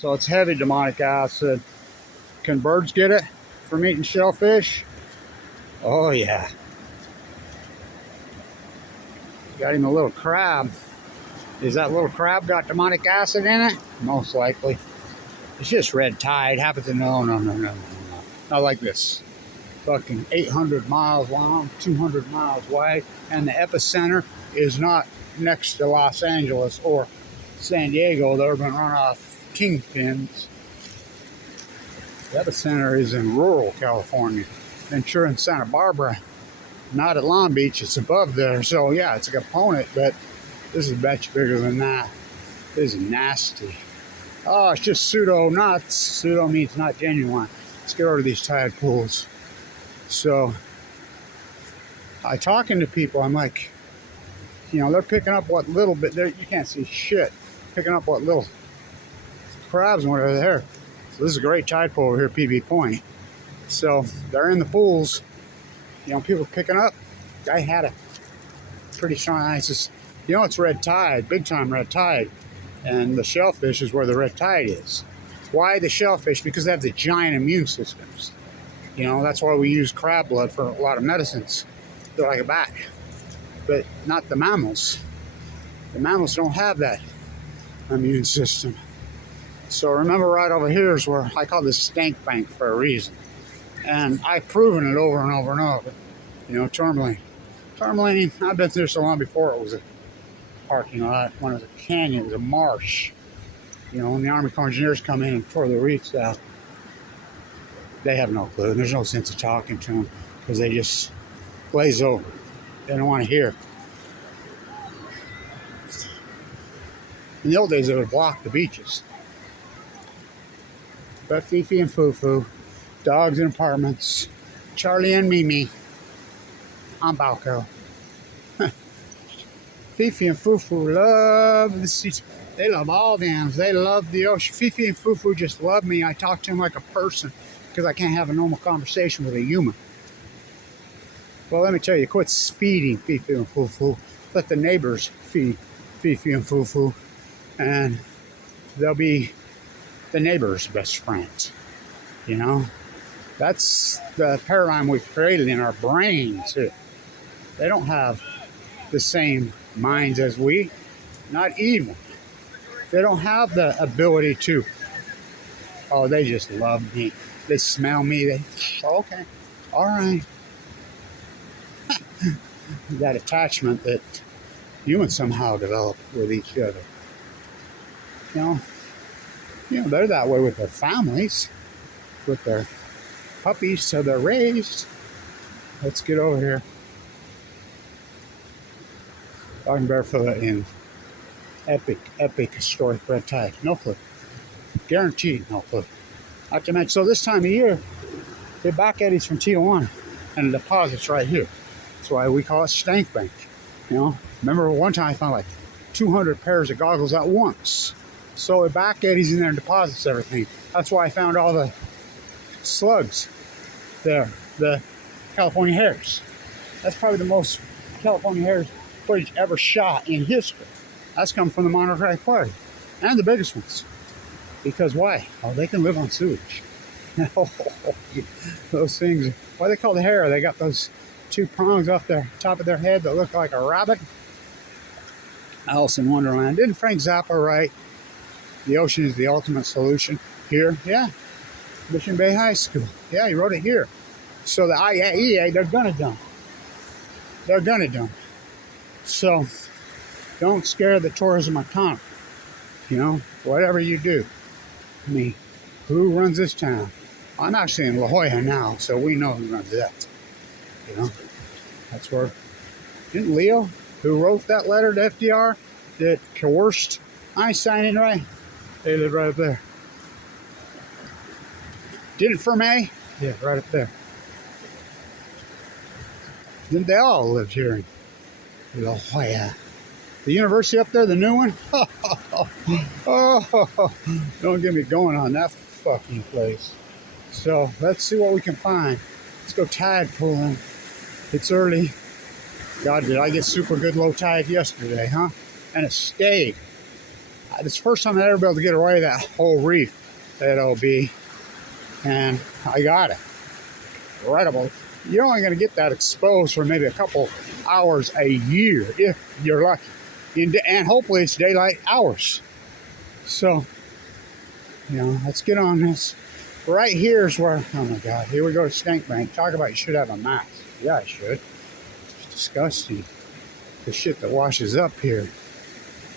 So it's heavy demonic acid. Can birds get it from eating shellfish? Oh yeah. Got him a little crab. Is that little crab got demonic acid in it? Most likely. It's just red tide. Happens to no. Not like this. Fucking 800 miles long, 200 miles wide, and the epicenter is not next to Los Angeles or San Diego, the urban runoff kingpins. The epicenter is in rural California, Ventura and Santa Barbara, not at Long Beach. It's above there, so yeah, it's a component, but this is much bigger than that. This is nasty. Oh, it's just pseudo nuts. Pseudo means not genuine. Let's get over to these tide pools. So, talking to people, I'm like, you know, they're picking up what little bit, you can't see shit, picking up what little crabs and whatever there. So this is a great tide pool over here at PB Point. So they're in the pools, you know, people picking up. I had a pretty strong ice. You know, it's red tide, big time red tide. And the shellfish is where the red tide is. Why the shellfish? Because they have the giant immune systems. You know, that's why we use crab blood for a lot of medicines. They're like a bat. But not the mammals. The mammals don't have that immune system. So remember, right over here is where I call this stank bank for a reason. And I've proven it over and over and over. You know, tourmaline. Tourmaline, I've been through so long before it was a parking lot. When it was a canyon, it was a marsh. You know, when the Army Corps of Engineers come in and tore the reefs out, they have no clue. There's no sense of talking to them because they just glaze over. They don't want to hear. In the old days, they would block the beaches. But Fifi and Fufu, dogs in apartments, Charlie and Mimi on Balco. Fifi and Fufu love the sea. They love all the animals. They love the ocean. Fifi and Fufu just love me. I talk to them like a person because I can't have a normal conversation with a human. Well, let me tell you, quit feeding Fifi and Fufu. Let the neighbors feed Fifi and Fufu, and they'll be the neighbor's best friend. You know, that's the paradigm we've created in our brain too. They don't have the same minds as we, not even. They don't have the ability to, oh, they just love me. They smell me. Okay, all right. That attachment that humans somehow develop with each other. You know, they're that way with their families, with their puppies, so they're raised. Let's get over here. Talking barefoot in epic historic red tide. No clue. Guaranteed no clue. Not to mention, so this time of year, they're back eddies from Tijuana and the deposits right here. That's why we call it stank bank. You know, remember one time I found like 200 pairs of goggles at once. So it back eddies in there and deposits everything. That's why I found all the slugs there, the California hares. That's probably the most California hares footage ever shot in history. That's come from the Monterey Quarry. And the biggest ones. Because why? Oh, they can live on sewage. Those things, why they call the hare? They got those two prongs off the top of their head that look like a rabbit. Alice in Wonderland. Didn't Frank Zappa write, "The ocean is the ultimate solution"? Here, yeah. Mission Bay High School. Yeah, he wrote it here. So the IAEA, they're gonna dump. They're gonna dump. So don't scare the tourism economy. You know, whatever you do. I mean, who runs this town? I'm actually in La Jolla now, so we know who runs that. You know, that's where, didn't Leo, who wrote that letter to FDR, that coerced Einstein in, right? They live right up there. Didn't Fermat? Yeah, right up there. Didn't they all live here in La Jolla? The university up there, the new one? Oh, don't get me going on that fucking place. So let's see what we can find. Let's go tide pooling. It's early. God, did I get super good low tide yesterday, huh? And it stayed. It's the first time I've ever been able to get away that whole reef at OB, and I got it. Incredible. You're only going to get that exposed for maybe a couple hours a year if you're lucky, and hopefully it's daylight hours. So, let's get on this. Right here is where, oh my God, here we go to Stank Bank. Talk about you should have a mask. Yeah, I should. It's disgusting. The shit that washes up here,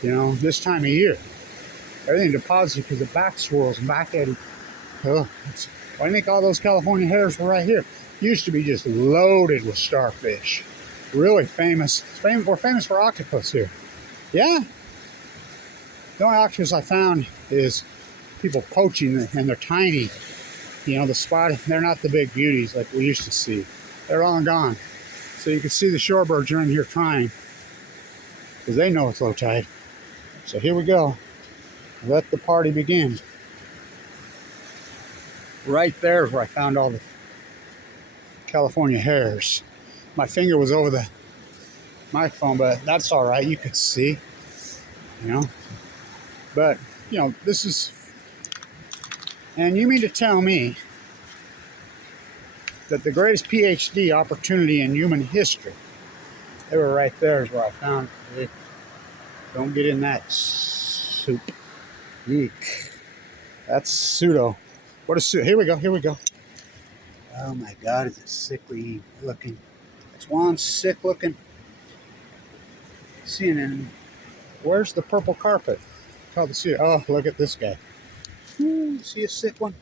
this time of year. Everything deposited because the back swirls and back eddy. Oh, why do you think all those California hares were right here? Used to be just loaded with starfish. Really famous. We're famous for octopus here. Yeah. The only octopus I found is people poaching, and they're tiny. The spot, they're not the big beauties like we used to see. They're all gone. So you can see the shorebirds are in here trying, because they know it's low tide. So here we go. Let the party begin. Right there is where I found all the California hares. My finger was over the microphone, but that's all right. You could see, But, this is... And you mean to tell me that the greatest PhD opportunity in human history, they were right there is where I found it. Don't get in that soup. Eek. That's pseudo. What is pseudo? Here we go. Oh my God, is it sickly looking? It's one sick looking. CNN. Where's the purple carpet? Called the pseudo. Oh, look at this guy. Ooh, see a sick one?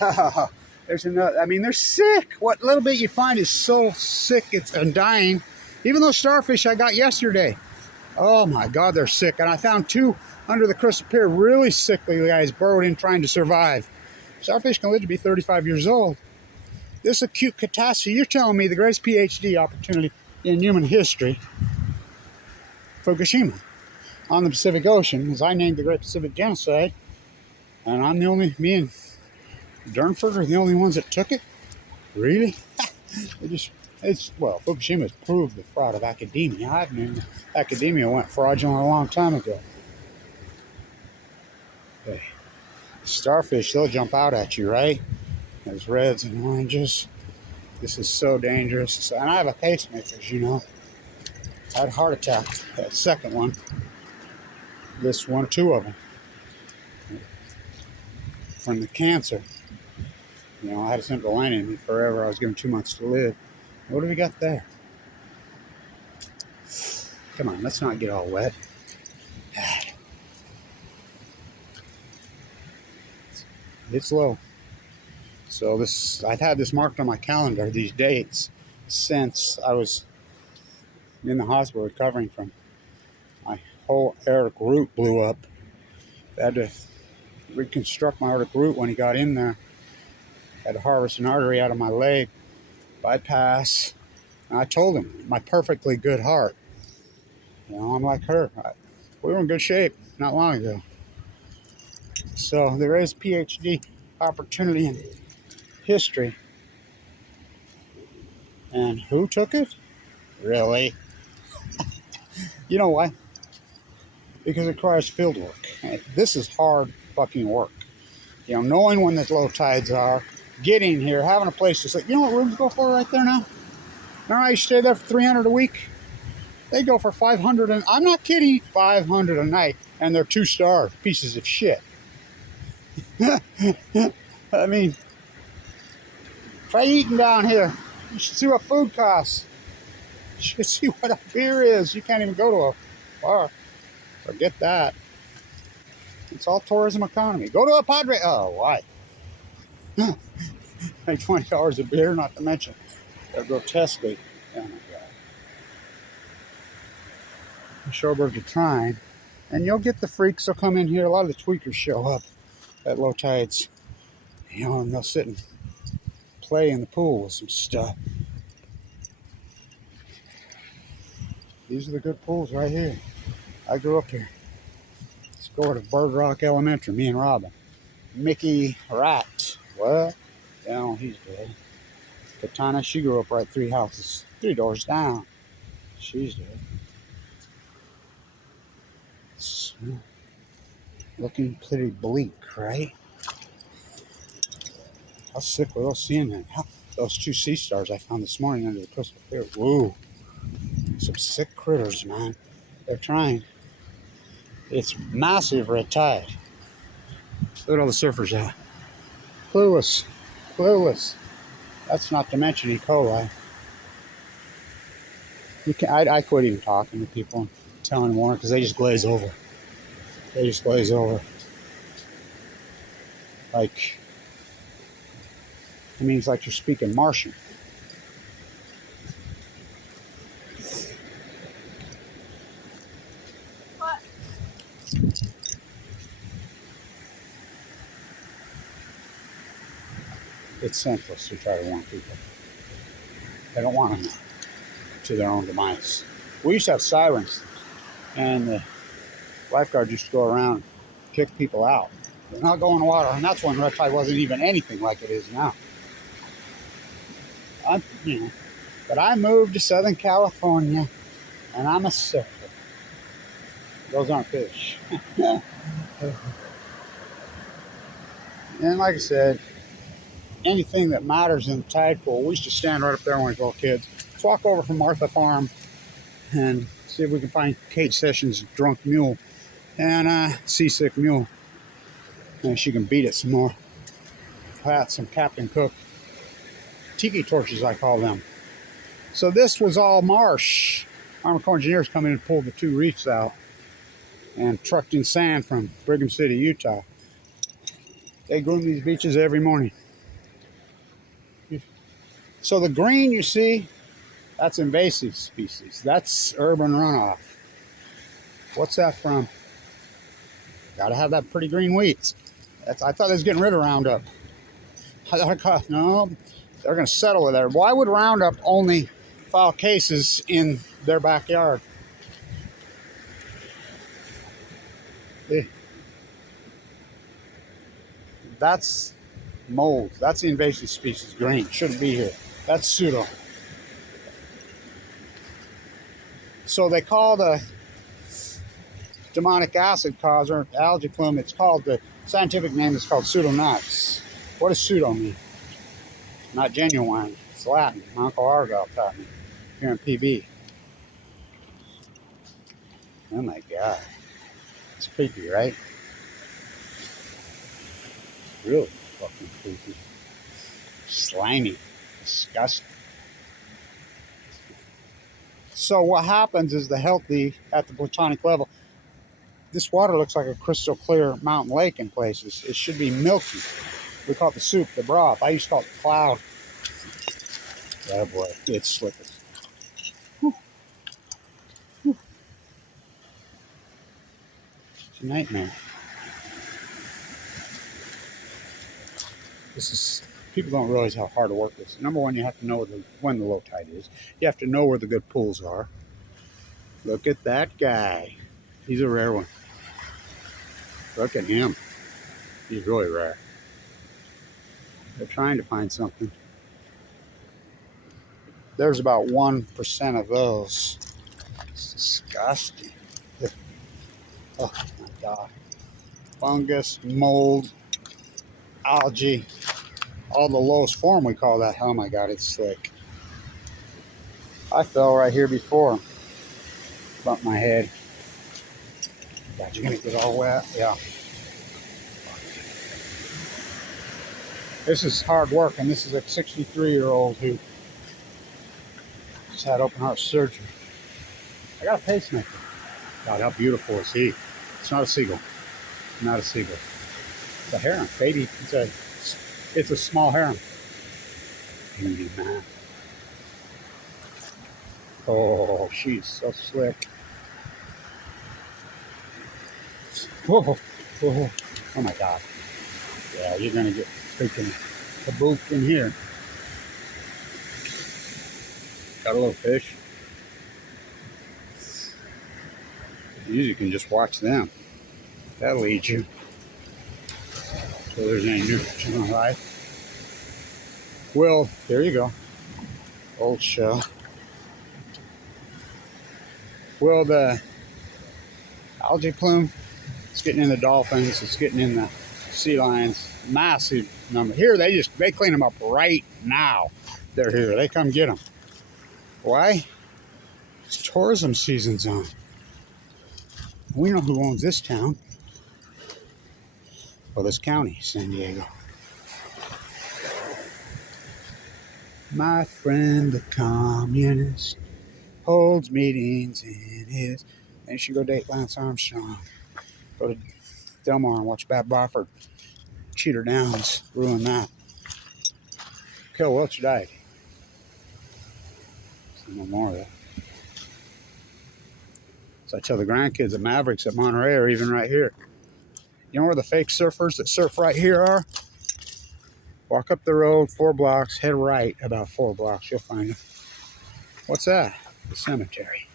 Ha ha ha. There's another. I mean, they're sick. What little bit you find is so sick it's dying. Even those starfish I got yesterday. Oh my God, they're sick. And I found two under the crystal pier, really sickly guys burrowed in trying to survive. Starfish can live to be 35 years old. This acute catastrophe, you're telling me the greatest PhD opportunity in human history, Fukushima, on the Pacific Ocean, as I named the Great Pacific Genocide, and I'm the only, me and Durnford are the only ones that took it? Really? Well, Fukushima's proved the fraud of academia. I've known academia went fraudulent a long time ago. Okay. Starfish, they'll jump out at you, right? There's reds and oranges. This is so dangerous. And I have a pacemaker, as you know. I had a heart attack, that second one. This one, two of them. From the cancer. I had a central line in me forever. I was given 2 months to live. What do we got there? Come on, let's not get all wet. It's low. So I've had this marked on my calendar, these dates, since I was in the hospital recovering from my whole aortic root blew up. I had to reconstruct my aortic root when he got in there. Had to harvest an artery out of my leg, bypass. And I told him, my perfectly good heart. I'm like her. We were in good shape not long ago. So there is PhD opportunity in history. And who took it? Really? You know why? Because it requires field work. This is hard fucking work. Knowing when the low tides are, getting here, having a place to sleep. You know what rooms go for right there now? Remember I used to stay there for $300 a week? They go for $500, and I'm not kidding, $500 a night, and they're 2-star pieces of shit. I mean, try eating down here. You should see what food costs. You should see what a beer is. You can't even go to a bar. Forget that. It's all tourism economy. Go to a Padre. Oh, why? Like $20 a beer, not to mention they're grotesquely. Oh my God. The shorebirds are trying, and you'll get the freaks. They'll come in here. A lot of the tweakers show up at low tides, and they'll sit and play in the pool with some stuff. These are the good pools right here. I grew up here. Let's go to Bird Rock Elementary, me and Robin. Mickey Rat. What? No, he's dead. Katana, she grew up right 3 doors down. She's dead. Looking pretty bleak, right? How sick were those seeing that? Those 2 sea stars I found this morning under the crystal clear. Whoa, some sick critters, man. They're trying. It's massive red tide. Look at all the surfers out. Clueless. Clueless. That's not to mention E. coli. I quit even talking to people and telling them more because they just glaze over. They just glaze over. Like, it means like you're speaking Martian. What? It's senseless to try to warn people. They don't want to know to their own demise. We used to have sirens, and the lifeguards used to go around and kick people out. They're not going to water, and that's when red tide wasn't even anything like it is now. But I moved to Southern California, and I'm a surfer. Those aren't fish. And like I said, anything that matters in the tide pool, we used to stand right up there when we were little kids. Let's walk over from Martha Farm and see if we can find Kate Sessions' drunk mule and seasick mule. And she can beat it some more. Some Captain Cook tiki torches, I call them. So this was all marsh. Army Corps engineers come in and pulled the 2 reefs out and trucked in sand from Brigham City, Utah. They groom these beaches every morning. So the green you see, that's invasive species. That's urban runoff. What's that from? Gotta have that pretty green wheat. I thought they was getting rid of Roundup. No, they're gonna settle with there. Why would Roundup only file cases in their backyard? That's mold. That's the invasive species green. Shouldn't be here. That's pseudo. So they call the demonic acid causer algae plume. It's called, the scientific name is called Pseudomonas. What does pseudo mean? Not genuine. It's Latin. My Uncle Argyle taught me here in PB. Oh my God. It's creepy, right? Really fucking creepy. Slimy. Disgusting. So what happens is at the platonic level, this water looks like a crystal clear mountain lake in places. It should be milky. We call it the soup, the broth. I used to call it the cloud. Oh boy, it's slippers. It's a nightmare. People don't realize how hard to work this. Number one, you have to know when the low tide is. You have to know where the good pools are. Look at that guy. He's a rare one. Look at him. He's really rare. They're trying to find something. There's about 1% of those. It's disgusting. Oh my God. Fungus, mold, algae, all the lowest form we call that. Oh my God, it's slick. I fell right here before. Bumped my head. God, you're gonna get all wet. Yeah. This is hard work, and this is a 63-year-old who just had open heart surgery. I got a pacemaker. God, how beautiful is he? It's not a seagull. Not a seagull. It's a heron, baby. It's a small heron. Beauty, man. Oh, she's so slick. Whoa, whoa. Oh my God. Yeah, you're gonna get freaking kabooked in here. Got a little fish. Usually you can just watch them. That'll lead you. So there's any nutrition in life. Well, there you go. Old shell. Will the algae plume It's getting in the dolphins. It's getting in the sea lions. Massive number. Here, they clean them up right now. They're here. They come get them. Why? It's tourism season's on. We know who owns this town. Well, this county, San Diego. My friend, the communist, holds meetings in his. They should go date Lance Armstrong. Go to Del Mar and watch Bab Bofford cheat her downs, ruin that. Kel Welch died. There's no more of that. So I tell the grandkids at Mavericks at Monterey are even right here. You know where the fake surfers that surf right here are? Walk up the road 4 blocks, head right about 4 blocks, you'll find them. What's that? The cemetery.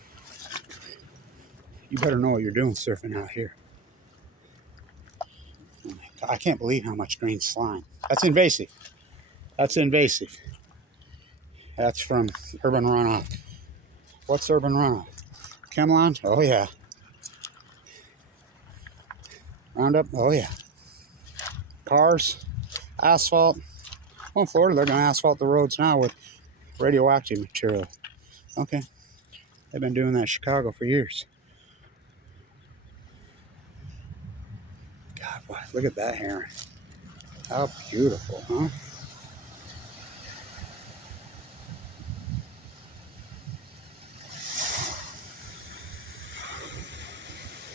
You better know what you're doing surfing out here. I can't believe how much green slime. That's invasive. That's invasive. That's from urban runoff. What's urban runoff? Camelon? Oh yeah. Roundup? Oh yeah. Cars? Asphalt? Well, in Florida, they're going to asphalt the roads now with radioactive material. Okay. They've been doing that in Chicago for years. God, wow, look at that heron. How beautiful, huh?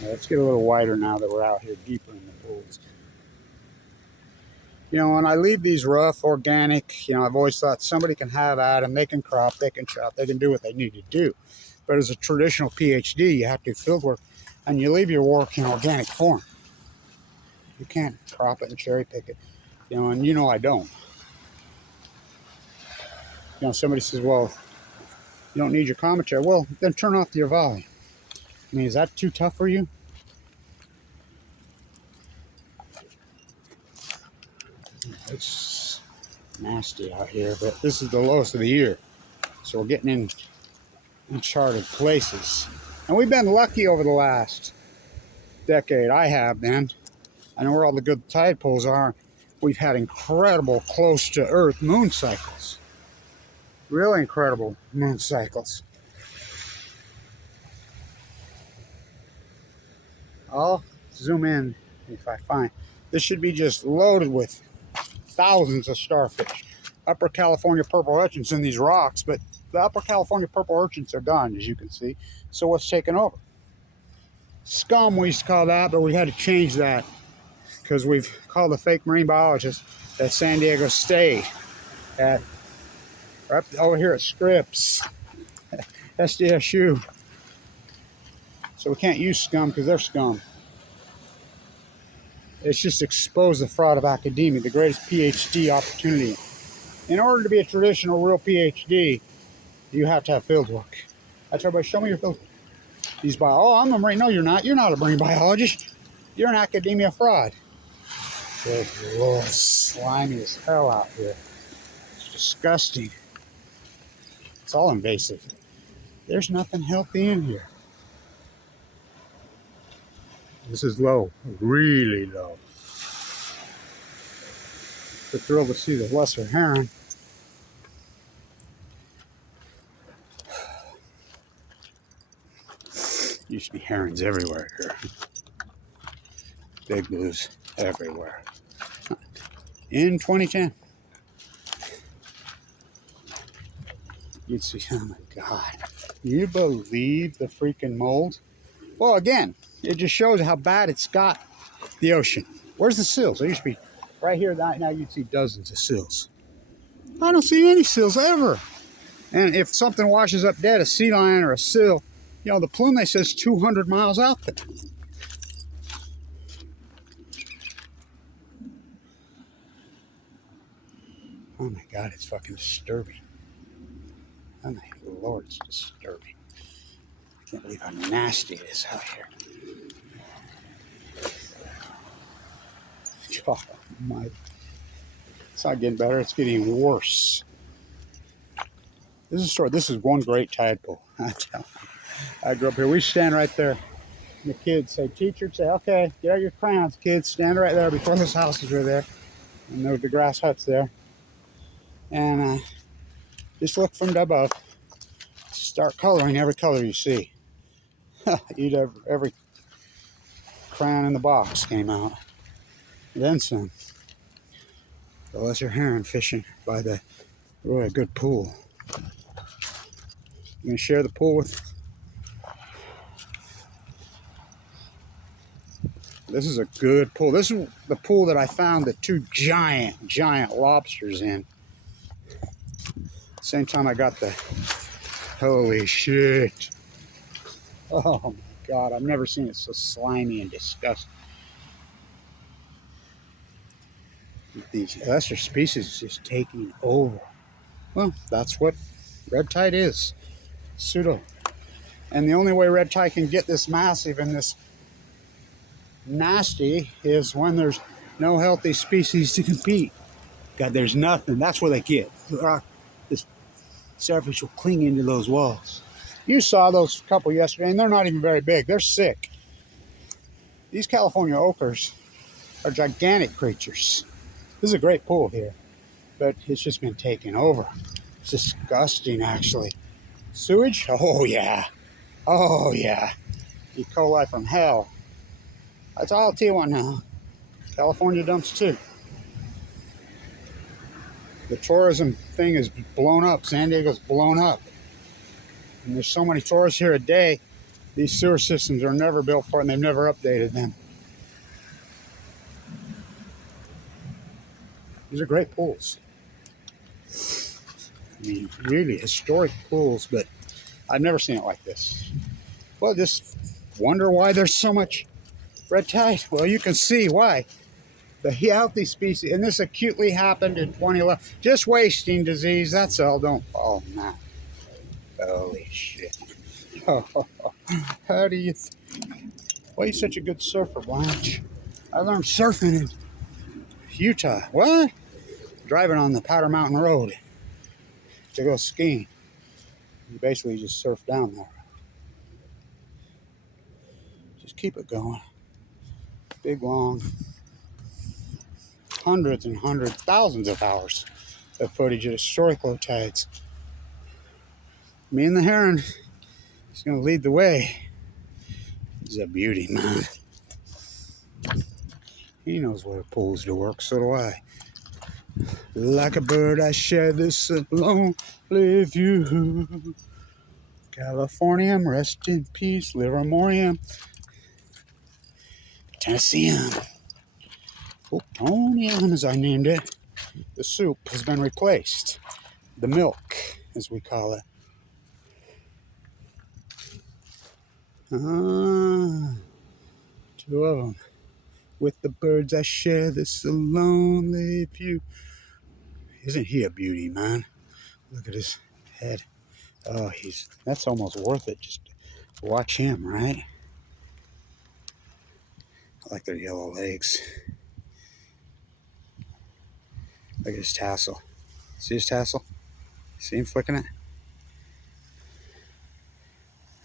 Let's get a little wider now that we're out here deeper in the pools. You know, when I leave these rough, organic, you know, I've always thought somebody can have at them, they can crop, they can chop, they can do what they need to do. But as a traditional PhD, you have to do field work, and you leave your work in organic form. You can't crop it and cherry pick it, you know, and you know I don't. You know, somebody says, well, you don't need your commentary. Well, then turn off your volume. I mean, is that too tough for you? It's nasty out here, but this is the lowest of the year. So we're getting in uncharted places. And we've been lucky over the last decade. I have been. I know where all the good tide pools are. We've had incredible close to Earth moon cycles. Really incredible moon cycles. I'll zoom in if I find. This should be just loaded with thousands of starfish. Upper California purple urchins in these rocks, but the Upper California purple urchins are gone, as you can see. So what's taken over? Scum we used to call that, but we had to change that because we've called the fake marine biologist at San Diego State at right over here at Scripps, SDSU. So we can't use scum because they're scum. It's just exposed the fraud of academia, the greatest PhD opportunity. In order to be a traditional real PhD, you have to have field work. I tell everybody, show me your field work. These oh, I'm a marine. No, you're not. You're not a marine biologist. You're an academia fraud. Good Lord, slimy as hell out here. It's disgusting. It's all invasive. There's nothing healthy in here. This is low, really low. We're thrilled to see the lesser heron. Used to be herons everywhere here. Big blues everywhere. In 2010. You'd see, oh my God. You believe the freaking mold? Well, again, it just shows how bad it's got the ocean. Where's the seals? There used to be, right here, now you'd see dozens of seals. I don't see any seals ever. And if something washes up dead, a sea lion or a seal, you know, the plume, they says 200 miles out there. Oh my God, it's fucking disturbing. Oh my Lord, it's disturbing. I can't believe how nasty it is out here. God, it's not getting better, it's getting worse. This is one great tide pool. I grew up here. We stand right there And the kids say, teacher would say, okay, get out your crayons, kids, stand right there before those houses are there. And there the grass huts there. And just look from above. Start coloring every color you see. You'd have every crayon in the box came out. Then some. Unless you're herring fishing by the really good pool. You gonna share the pool with? This is a good pool. This is the pool that I found the 2 giant lobsters in. Same time I got the, holy shit. Oh my God, I've never seen it so slimy and disgusting. These lesser species just taking over. Well, that's what red tide is. Pseudo. And the only way red tide can get this massive and this nasty is when there's no healthy species to compete. God, there's nothing. That's where they get. This starfish will cling into those walls. You saw those couple yesterday, and they're not even very big. They're sick. These California ochres are gigantic creatures. This is a great pool here, but it's just been taken over. It's disgusting, actually. Sewage? Oh, yeah. Oh, yeah. E. coli from hell. That's all I'll tell you what now. California dumps too. The tourism thing is blown up. San Diego's blown up. And there's so many tourists here a day, these sewer systems are never built for it and they've never updated them. These are great pools. I mean, really historic pools, but I've never seen it like this. Well, just wonder why there's so much red tide. Well, you can see why. The healthy species, and this acutely happened in 2011. Just wasting disease, that's all. Don't fall in that. Holy shit. Oh, how do you... Why are you such a good surfer, Blanche? I learned surfing in Utah. What? Driving on the Powder Mountain Road to go skiing. You basically just surf down there. Just keep it going. Big, long, hundreds and hundreds, thousands of hours of footage at historic low tides. Me and the heron is going to lead the way. He's a beauty, man. He knows what pulls to work, so do I. Like a bird, I share this alone with you. Californium, rest in peace, Livermorium, Tennesseeum, Plutonium, as I named it. The soup has been replaced. The milk, as we call it. Ah, 2 of them. With the birds I share this lonely view. Isn't he a beauty, man? Look at his head. Oh, that's almost worth it just to watch him, right? I like their yellow legs. Look at his tassel. See his tassel? See him flicking it?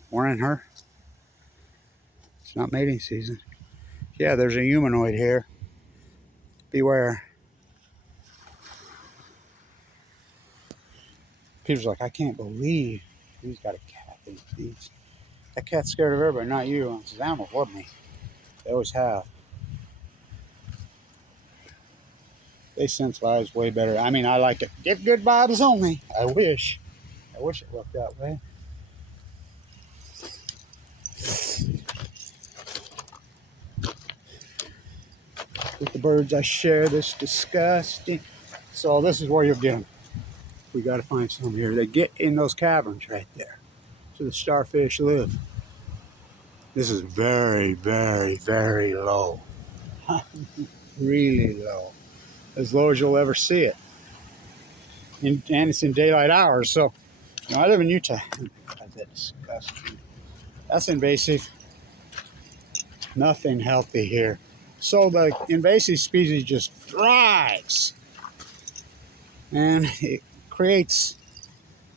Warning her. It's not mating season. Yeah, there's a humanoid here. Beware. Peter's like, I can't believe he's got a cat in these. That cat's scared of everybody, not you. It's animals love me. They always have. They sense vibes way better. I mean, I like it. Get good vibes only. I wish it looked that way. With the birds I share this disgusting. So this is where you'll get them. We got to find some here. They get in those caverns right there. So the starfish live. This is very, very, very low. Really low. As low as you'll ever see it. And it's in daylight hours. So, you know, I live in Utah. That's disgusting. That's invasive. Nothing healthy here. So the invasive species just thrives. And it creates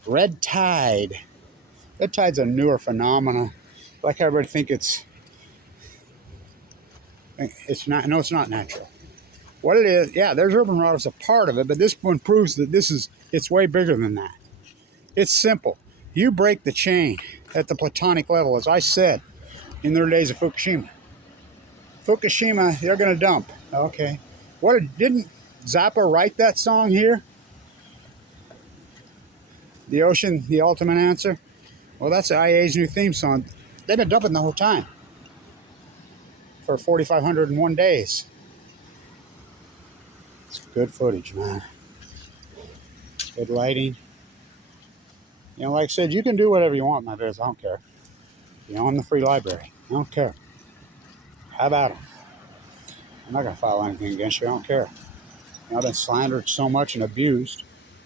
red tide. Red tide's a newer phenomenon. Like everybody think it's It's not, no, it's not natural. What it is, yeah, there's urban rot as a part of it, but this one proves that it's way bigger than that. It's simple. You break the chain at the platonic level, as I said in their days of Fukushima. Fukushima, they're going to dump. Okay. Didn't Zappa write that song here? The ocean, the ultimate answer? Well, that's the IA's new theme song. They've been dumping the whole time for 4,501 days. It's good footage, man. Good lighting. You know, like I said, you can do whatever you want in my videos. I don't care. You know, I'm the free library. I don't care. How about them? I'm not going to file anything against you. I don't care. You know, I've been slandered so much and abused.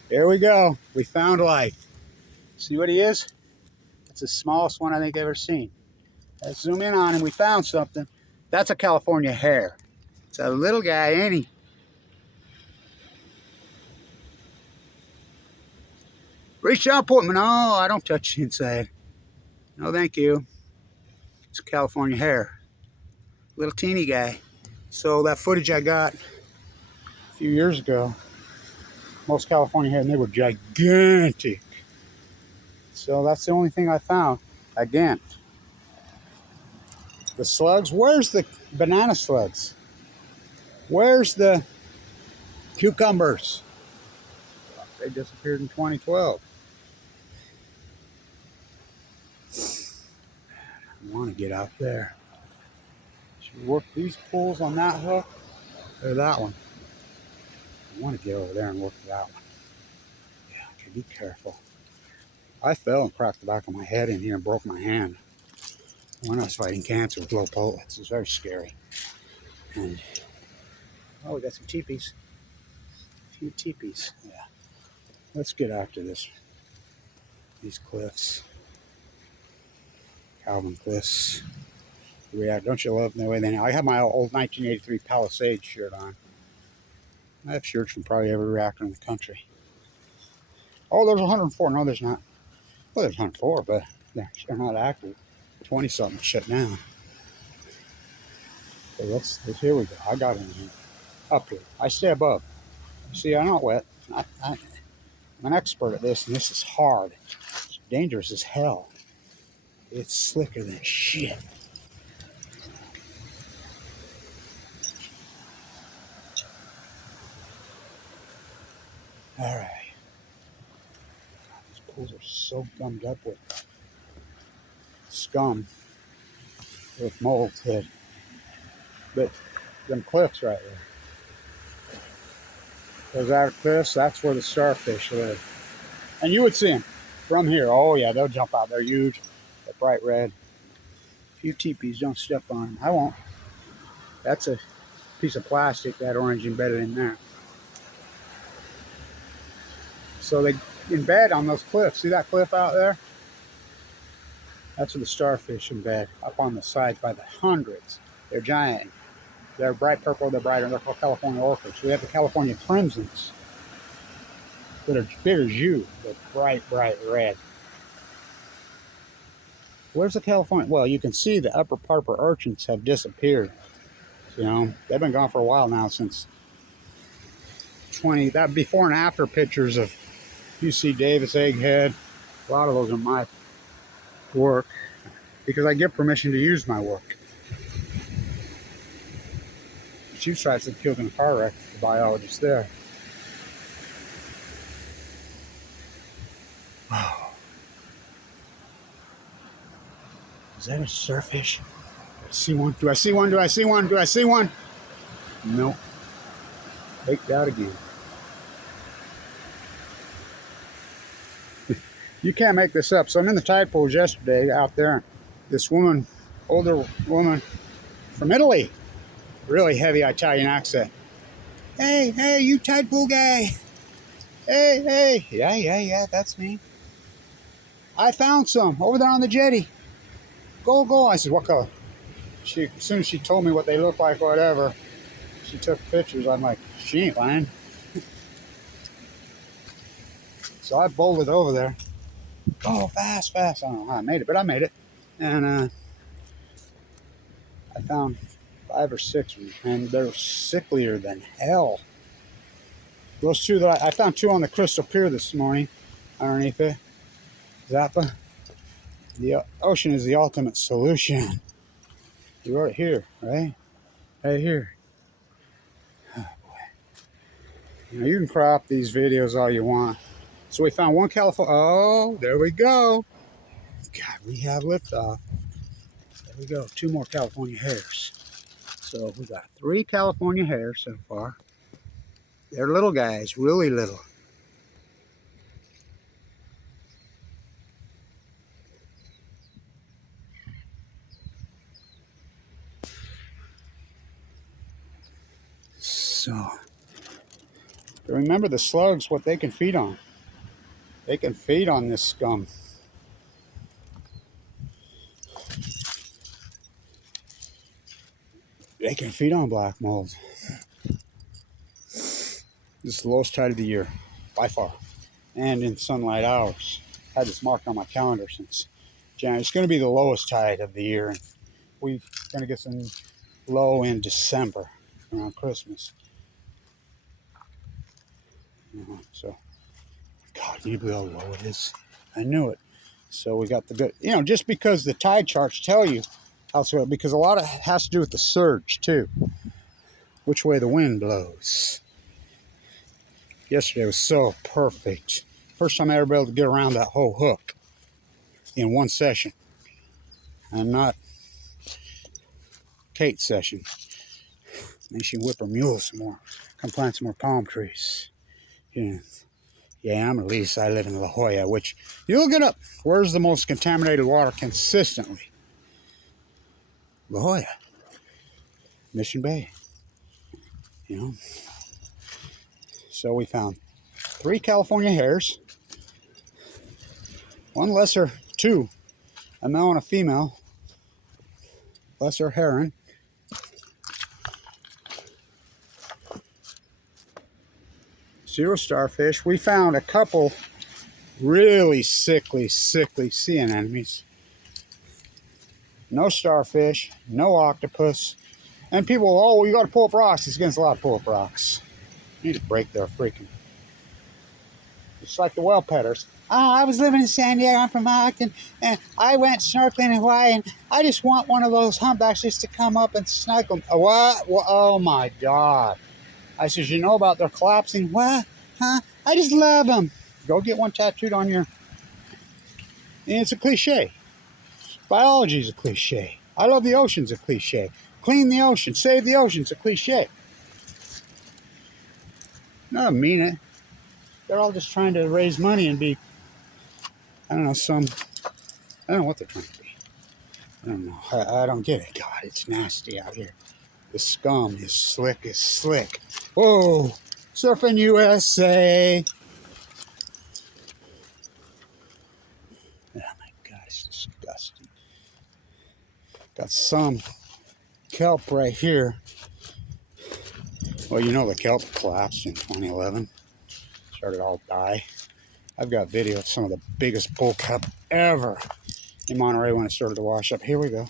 Here we go. We found life. See what he is? It's the smallest one I think I've ever seen. Let's zoom in on him. We found something. That's a California hare. It's a little guy, ain't he? Reach out, put him. No, I don't touch the inside. No, thank you. It's a California hare. Little teeny guy. So that footage I got a few years ago, most California hares, and they were gigantic. So that's the only thing I found. Again, the slugs. Where's the banana slugs? Where's the cucumbers? They disappeared in 2012. I want to get out there. Should we work these pulls on that hook or that one? I want to get over there and work that one. Yeah, okay, be careful. I fell and cracked the back of my head in here and broke my hand when I was fighting cancer with low platelets. It's very scary. And, oh, we got some teepees. A few teepees. Yeah. Let's get after this. These cliffs. Calvin Cliffs. Yeah, don't you love the way they now? I have my old 1983 Palisade shirt on. I have shirts from probably every reactor in the country. Oh, there's 104. No, there's not. Well, there's 104, but they're not active. 20-something shut down. So let's here we go. I got in here. Up here. I stay above. See, I'm not wet. I'm an expert at this, and this is hard. It's dangerous as hell. It's slicker than shit. All right. These pools are so gummed up with scum, with mold hid. But them cliffs right there. Those outer cliffs, that's where the starfish live. And you would see them from here. Oh yeah, they'll jump out. They're huge. They're bright red. A few teepees, don't step on them. I won't. That's a piece of plastic, that orange embedded in there. So they embed on those cliffs. See that cliff out there? That's where the starfish embed, up on the sides by the hundreds. They're giant. They're bright purple, they're brighter. They're called California orchids. We have the California crimsons that are big as you. They're bright, bright red. Where's the California? Well, you can see the upper purple urchins have disappeared. You know, they've been gone for a while now, since that before and after pictures of UC Davis egghead. A lot of those are my work because I give permission to use my work. Two stripes that killed in a car wreck, the biologist there. Wow. Is that a starfish? Do I see one? Do I see one? Do I see one? Do I see one? Nope. Faked out again. You can't make this up. So I'm in the tide pools yesterday out there. This woman, older woman from Italy, really heavy Italian accent. Hey, hey, you tide pool guy. Hey, hey. Yeah, that's me. I found some over there on the jetty. Go. I said, what color? As soon as she told me what they looked like or whatever, she took pictures. I'm like, she ain't lying. So I bolted over there. Go fast. I don't know how I made it, but I made it. And I found 5 or 6 of them, and they're sicklier than hell. Those two that I found 2 on the Crystal Pier this morning underneath it. Zappa. The ocean is the ultimate solution. You're right here, right? Right here. Oh boy. Now you can crop these videos all you want. So we found 1 California. Oh, there we go. God, we have liftoff. There we go. 2 more California hares. So we got 3 California hares so far. They're little guys, really little. So, remember the slugs, what they can feed on. They can feed on this scum. They can feed on black mold. This is the lowest tide of the year, by far. And in sunlight hours. Had this marked on my calendar since January. It's going to be the lowest tide of the year. And we're going to get some low in December, around Christmas. So, God, can you believe how low it is? I knew it. So we got the good, just because the tide charts tell you how it's going, because a lot of it has to do with the surge too, which way the wind blows. Yesterday was so perfect. First time I ever been able to get around that whole hook in one session, and not Kate's session. Then she can whip her mule some more, come plant some more palm trees. Yeah, I'm at least, I live in La Jolla, which you look it up. Where's the most contaminated water consistently? La Jolla. Mission Bay. So we found 3 California hares. 1 lesser, 2. A male and a female. Lesser heron. Zero starfish. We found a couple really sickly sea anemones. No starfish, no octopus. And people, oh, you got to pull up rocks. It's against a lot of pull up rocks. You need to break their freaking. It's like the whale petters. Oh, I was living in San Diego. I'm from Ogden, and I went snorkeling in Hawaii, and I just want one of those humpbacks just to come up and snuggle them. What? Oh my God. I says, you know about their collapsing? What? Huh? I just love them. Go get one tattooed on your... And it's a cliche. Biology is a cliche. I love the ocean's a cliche. Clean the ocean. Save the ocean's a cliche. No, I mean it. They're all just trying to raise money and be... I don't know, I don't know what they're trying to be. I don't know. I don't get it. God, it's nasty out here. The scum is slick as slick. Whoa! Surfing USA! Oh my God, it's disgusting. Got some kelp right here. Well, you know the kelp collapsed in 2011. Started all die. I've got video of some of the biggest bull kelp ever in Monterey when it started to wash up. Here we go.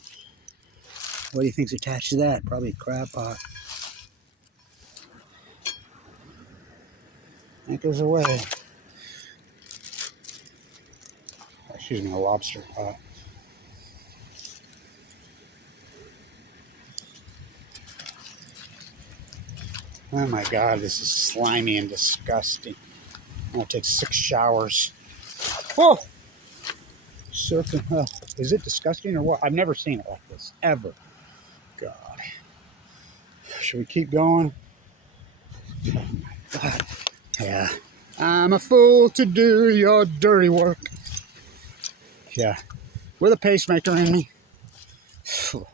What do you think's attached to that? Probably a crab pot. Anchors away. Excuse me, a lobster pot. Oh my God, this is slimy and disgusting. I'm gonna take 6 showers. Whoa! Surfing. Is it disgusting or what? I've never seen it like this, ever. God. Should we keep going? Oh my God. Yeah. I'm a fool to do your dirty work. Yeah. With a pacemaker in me. Fuck.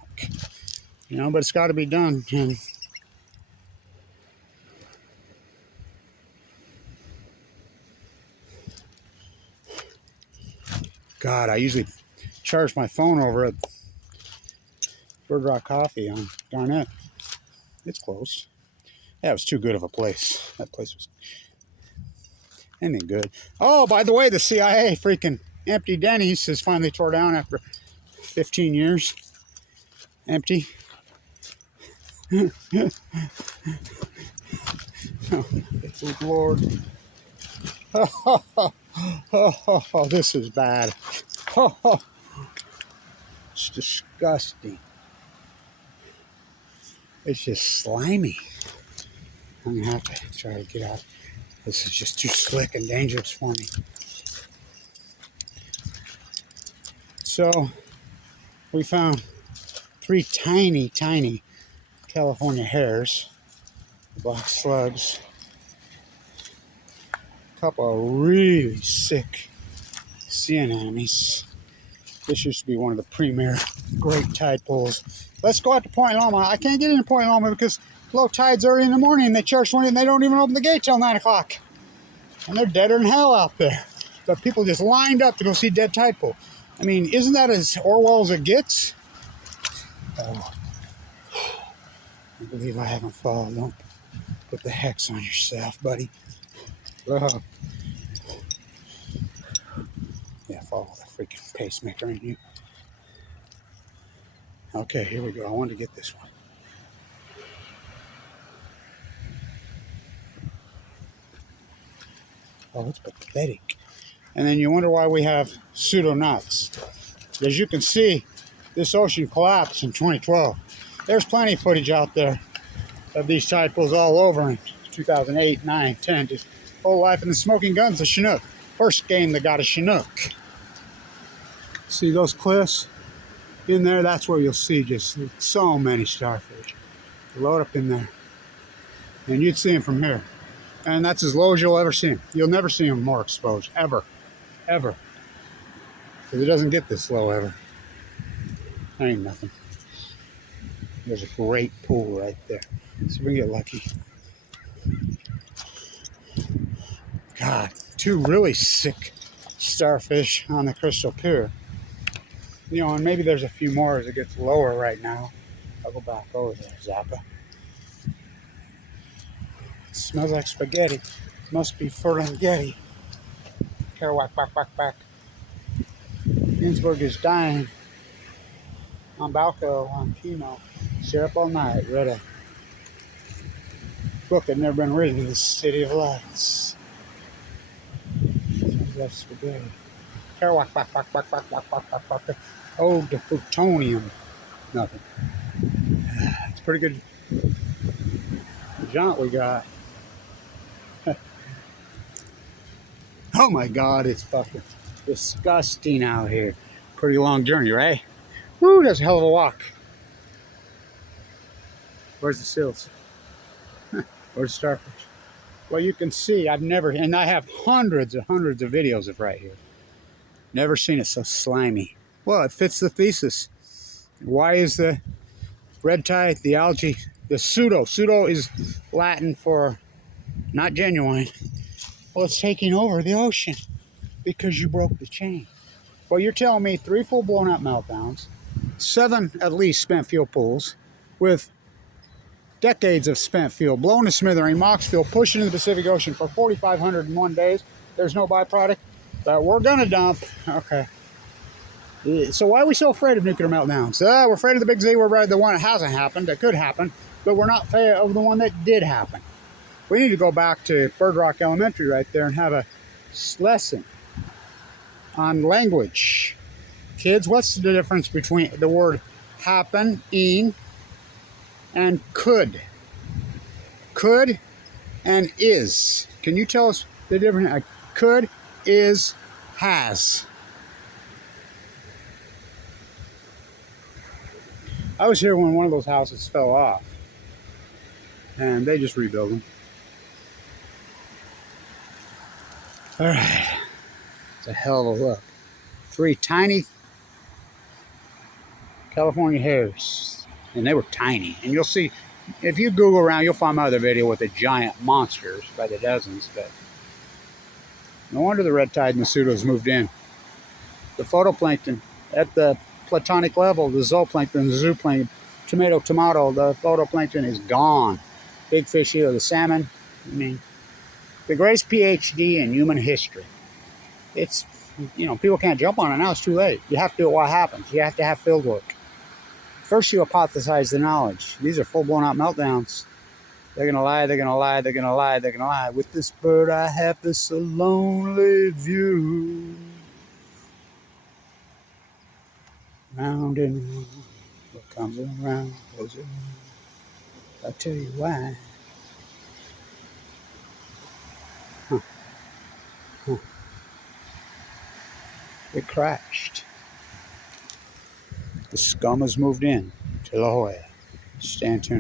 But it's got to be done. And God, I usually charge my phone over at Bird Rock Coffee on Garnett. It's close. Yeah, it was too good of a place. That place was anything good. Oh, by the way, the CIA freaking empty Denny's has finally tore down after 15 years. Empty. Oh, good Lord. Oh, this is bad. Oh, it's disgusting. It's just slimy. I'm gonna have to try to get out. This is just too slick and dangerous for me. So we found 3 tiny, tiny California hares, black slugs, a couple of really sick sea anemones. This used to be one of the premier great tide pools. Let's go out to Point Loma. I can't get into Point Loma because low tide's early in the morning and they charge money and they don't even open the gate till 9 o'clock. And they're deader than hell out there. But people just lined up to go see dead tide pool. I mean, isn't that as Orwell as it gets? Oh, I believe I haven't followed. Don't put the hex on yourself, buddy. Oh. Yeah, follow the freaking pacemaker in you. Okay, here we go. I wanted to get this one. Oh, it's pathetic. And then you wonder why we have pseudo-knots. As you can see, this ocean collapsed in 2012. There's plenty of footage out there of these tide pools all over in 2008, 9, 10. Just whole life in the smoking guns of Chinook. First game that got a Chinook. See those cliffs in there? That's where you'll see just so many starfish. Load up in there. And you'd see them from here. And that's as low as you'll ever see them. You'll never see them more exposed. Ever. Ever. Because it doesn't get this low ever. That ain't nothing. There's a great pool right there. See if we can get lucky. God, 2 really sick starfish on the Crystal Pier. You know, and maybe there's a few more as it gets lower right now. I'll go back over there, Zappa. It smells like spaghetti. Must be Ferlinghetti. Kerouac, back. Ginsburg is dying. On Balco, on chemo. Stay up all night. Read a book that had never been written, The City of Lights. Smells like spaghetti. Kerouac, back. Oh, the plutonium. Nothing. It's pretty good jaunt we got. Oh my God, it's fucking disgusting out here. Pretty long journey, right? Woo, that's a hell of a walk. Where's the seals? Where's the starfish? Well, you can see, and I have hundreds of videos of right here. Never seen it so slimy. Well, it fits the thesis. Why is the red tide, the algae, the pseudo is Latin for not genuine. Well, it's taking over the ocean because you broke the chain. Well, you're telling me 3 full blown out meltdowns, 7 at least spent fuel pools with decades of spent fuel, blown to smithereens, MOX fuel, pushed into the Pacific Ocean for 4,501 days. There's no byproduct that we're gonna dump. Okay. So why are we so afraid of nuclear meltdowns? We're afraid of the big Z. We're afraid of the one that hasn't happened, that could happen, but we're not afraid of the one that did happen. We need to go back to Bird Rock Elementary right there and have a lesson on language. Kids, what's the difference between the word happening and could? Could and is. Can you tell us the difference? Could, is, has. I was here when one of those houses fell off, and they just rebuilt them. All right, it's a hell of a look. 3 tiny California hares, and they were tiny. And you'll see, if you Google around, you'll find my other video with the giant monsters by the dozens. But no wonder the red tide and the pseudos moved in. The photoplankton at the platonic level, the zooplankton, the zooplankton, tomato, the photoplankton is gone. Big fish here, the salmon. I mean, the greatest PhD in human history. It's, you know, people can't jump on it now. It's too late. You have to do it while it happens. You have to have field work. First you hypothesize the knowledge. These are full-blown out meltdowns. They're going to lie, they're going to lie, they're going to lie, they're going to lie. With this bird I have this lonely view. Round and round, what comes around goes around. I'll tell you why. Huh. Huh. It crashed. The scum has moved in to La Jolla. Stand tuned.